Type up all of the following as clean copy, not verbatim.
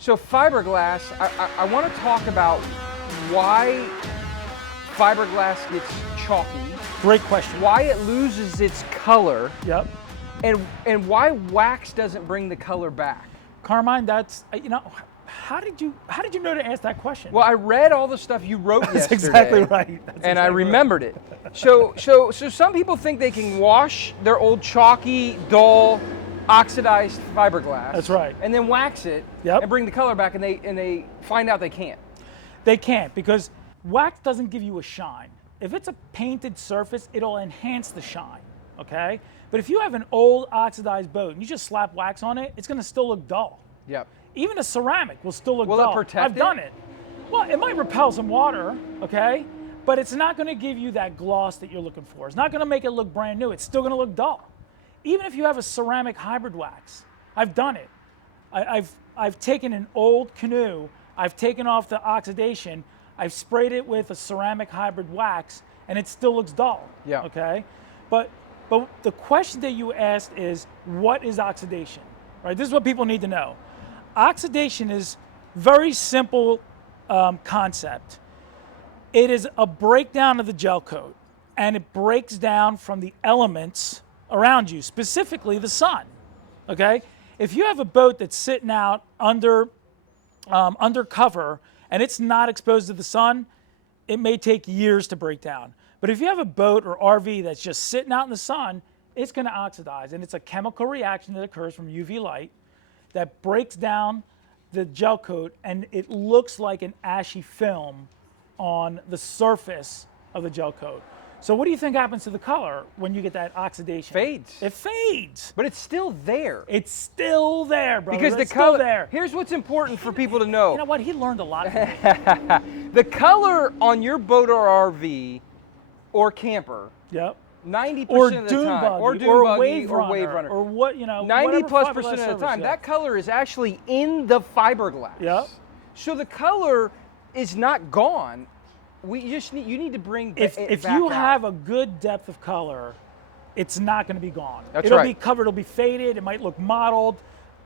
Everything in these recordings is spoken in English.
So fiberglass, I want to talk about why fiberglass gets chalky. Great question. Why it loses its color. Yep. And why wax doesn't bring the color back. Carmine, that's, how did you know to ask that question? Well, I read all the stuff you wrote yesterday. That's exactly right. And I remembered it. So some people think they can wash their old chalky, dull, oxidized fiberglass. That's right. And then wax it and bring the color back, and they find out they can't. They can't, because wax doesn't give you a shine. If it's a painted surface, it'll enhance the shine, okay? But if you have an old oxidized boat and you just slap wax on it, it's gonna still look dull. Yep. Even a ceramic will still look dull. Will it protect I've done it. Well, it might repel some water, okay? But it's not gonna give you that gloss that you're looking for. It's not gonna make it look brand new. It's still gonna look dull. Even if you have a ceramic hybrid wax, I've done it. I've taken an old canoe, I've taken off the oxidation, I've sprayed it with a ceramic hybrid wax, and it still looks dull. Yeah. Okay. But the question that you asked is, what is oxidation? Right. This is what people need to know. Oxidation is very simple concept. It is a breakdown of the gel coat, and it breaks down from the elements around you, specifically the sun. Okay. If you have a boat that's sitting out under cover and it's not exposed to the sun, it may take years to break down. But if you have a boat or RV that's just sitting out in the sun, it's going to oxidize. And it's a chemical reaction that occurs from UV light that breaks down the gel coat, and it looks like an ashy film on the surface of the gel coat. So what do you think happens to the color when you get that oxidation? Fades. It fades. But it's still there. It's still there, brother. Because it's the color, still there. Here's what's important for people to know. You know what? He learned a lot from me. The color on your boat or RV or camper, Yep. 90% Or of the dune time, buggy, or dune or buggy, wave or runner, wave runner, or what, 90+% of the time, that color is actually in the fiberglass. Yep. So the color is not gone. You need to bring it if back you out. have a good depth of color, it's not going to be gone. That's it'll right. be covered, it'll be faded, it might look mottled,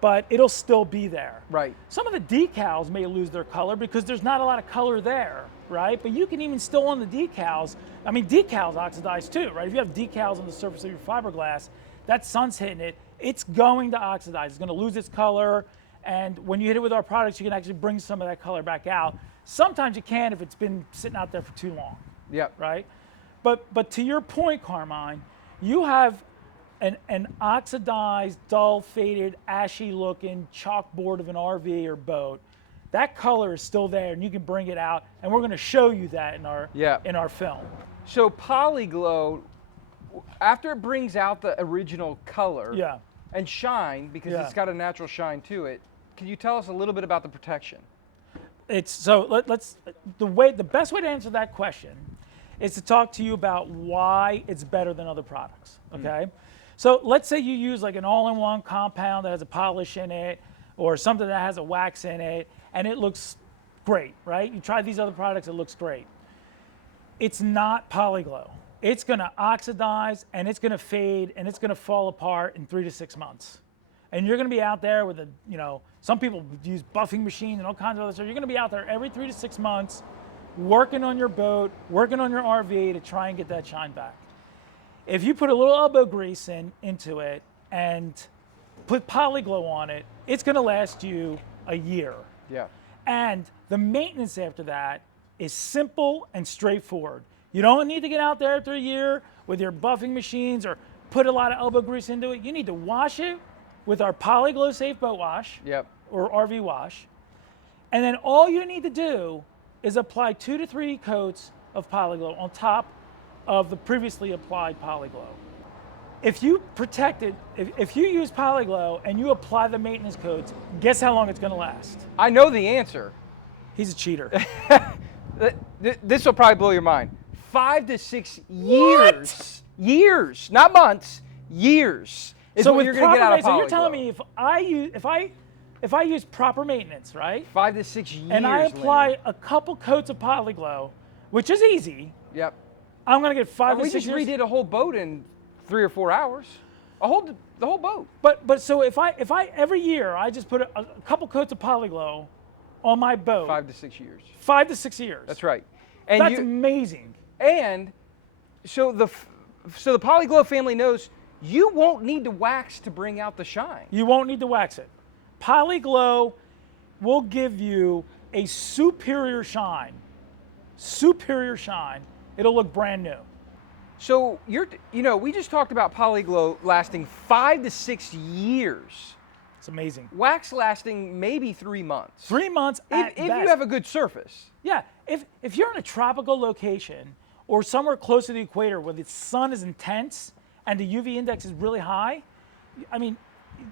but it'll still be there. Right. Some of the decals may lose their color because there's not a lot of color there, right? But you can even still on the decals, I mean, decals oxidize too, right? If you have decals on the surface of your fiberglass, that sun's hitting it, it's going to oxidize. It's going to lose its color, and when you hit it with our products, you can actually bring some of that color back out. Sometimes you can if it's been sitting out there for too long. Yep. Right? But to your point, Carmine, you have an oxidized, dull, faded, ashy looking chalkboard of an RV or boat. That color is still there, and you can bring it out, and we're going to show you that in our film. So Poli Glow, after it brings out the original color and shine, because it's got a natural shine to it, can you tell us a little bit about the protection? The best way to answer that question is to talk to you about why it's better than other products, okay? So let's say you use like an all-in-one compound that has a polish in it, or something that has a wax in it, and it looks great, right? You try these other products, it looks great. It's not Poli Glow. It's gonna oxidize, and it's gonna fade, and it's gonna fall apart in 3 to 6 months. And you're going to be out there with some people use buffing machines and all kinds of other stuff. You're going to be out there every 3 to 6 months working on your boat, working on your RV to try and get that shine back. If you put a little elbow grease into it and put Poli Glow on it, it's going to last you a year. Yeah. And the maintenance after that is simple and straightforward. You don't need to get out there after a year with your buffing machines or put a lot of elbow grease into it. You need to wash it with our Poli Glow Safe Boat Wash or RV Wash. And then all you need to do is apply 2 to 3 coats of Poli Glow on top of the previously applied Poli Glow. If you if you use Poli Glow and you apply the maintenance coats, guess how long it's going to last? I know the answer. He's a cheater. This will probably blow your mind. 5 to 6 years. What? Years, not months, years. So with proper maintenance, so you're telling me if I use proper maintenance, right? 5 to 6 years. And I apply a couple coats of Poli Glow, which is easy. Yep. I'm gonna get 5 to 6 years. We just redid a whole boat in 3 or 4 hours. The whole boat. But so if I every year I just put a couple coats of Poli Glow on my boat. 5 to 6 years. 5 to 6 years. That's right. And that's amazing. And so the Poli Glow family knows you won't need to wax to bring out the shine. You won't need to wax it. Poli Glow will give you a superior shine. Superior shine. It'll look brand new. So we just talked about Poli Glow lasting 5 to 6 years. It's amazing. Wax lasting maybe 3 months. 3 months if you have a good surface. Yeah, if you're in a tropical location or somewhere close to the equator where the sun is intense and the UV index is really high, I mean,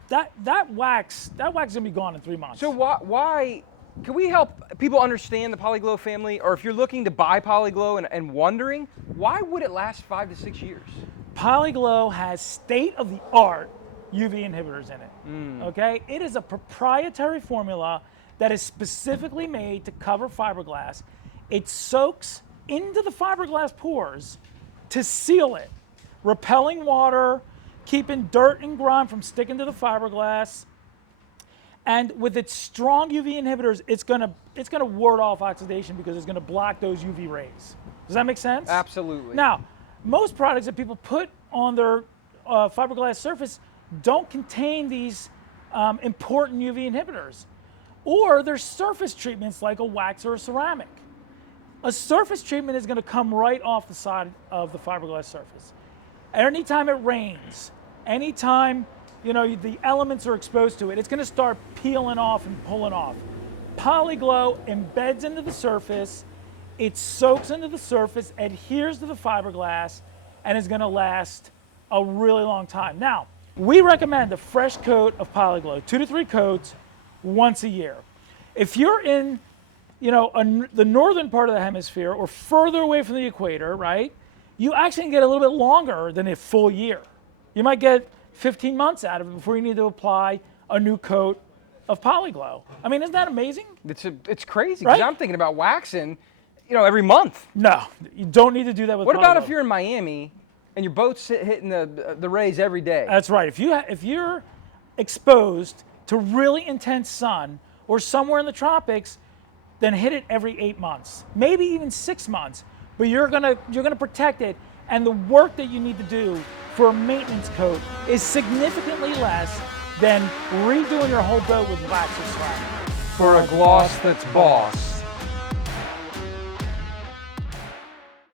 that wax is gonna be gone in 3 months. So why? Can we help people understand the Poli Glow family, or if you're looking to buy Poli Glow and wondering, why would it last 5 to 6 years? Poli Glow has state-of-the-art UV inhibitors in it, okay? It is a proprietary formula that is specifically made to cover fiberglass. It soaks into the fiberglass pores to seal it, repelling water, keeping dirt and grime from sticking to the fiberglass. And with its strong UV inhibitors, it's gonna ward off oxidation because it's gonna block those UV rays. Does that make sense? Absolutely. Now, most products that people put on their fiberglass surface don't contain these important UV inhibitors. Or there's surface treatments like a wax or a ceramic. A surface treatment is gonna come right off the side of the fiberglass surface. Anytime it rains, anytime the elements are exposed to it, it's gonna start peeling off and pulling off. Poli Glow embeds into the surface, it soaks into the surface, adheres to the fiberglass, and is gonna last a really long time. Now, we recommend a fresh coat of Poli Glow, 2 to 3 coats, once a year. If you're in the northern part of the hemisphere or further away from the equator, right, you actually can get a little bit longer than a full year. You might get 15 months out of it before you need to apply a new coat of Poli Glow. I mean, isn't that amazing? It's crazy, because right? I'm thinking about waxing, every month. No, you don't need to do that with What Poli about Glow. if you're in Miami and your boat's hitting the rays every day? That's right. If you're exposed to really intense sun or somewhere in the tropics, then hit it every 8 months, maybe even 6 months. But you're gonna protect it, and the work that you need to do for a maintenance coat is significantly less than redoing your whole boat with wax or ceramic. For a gloss that's boss.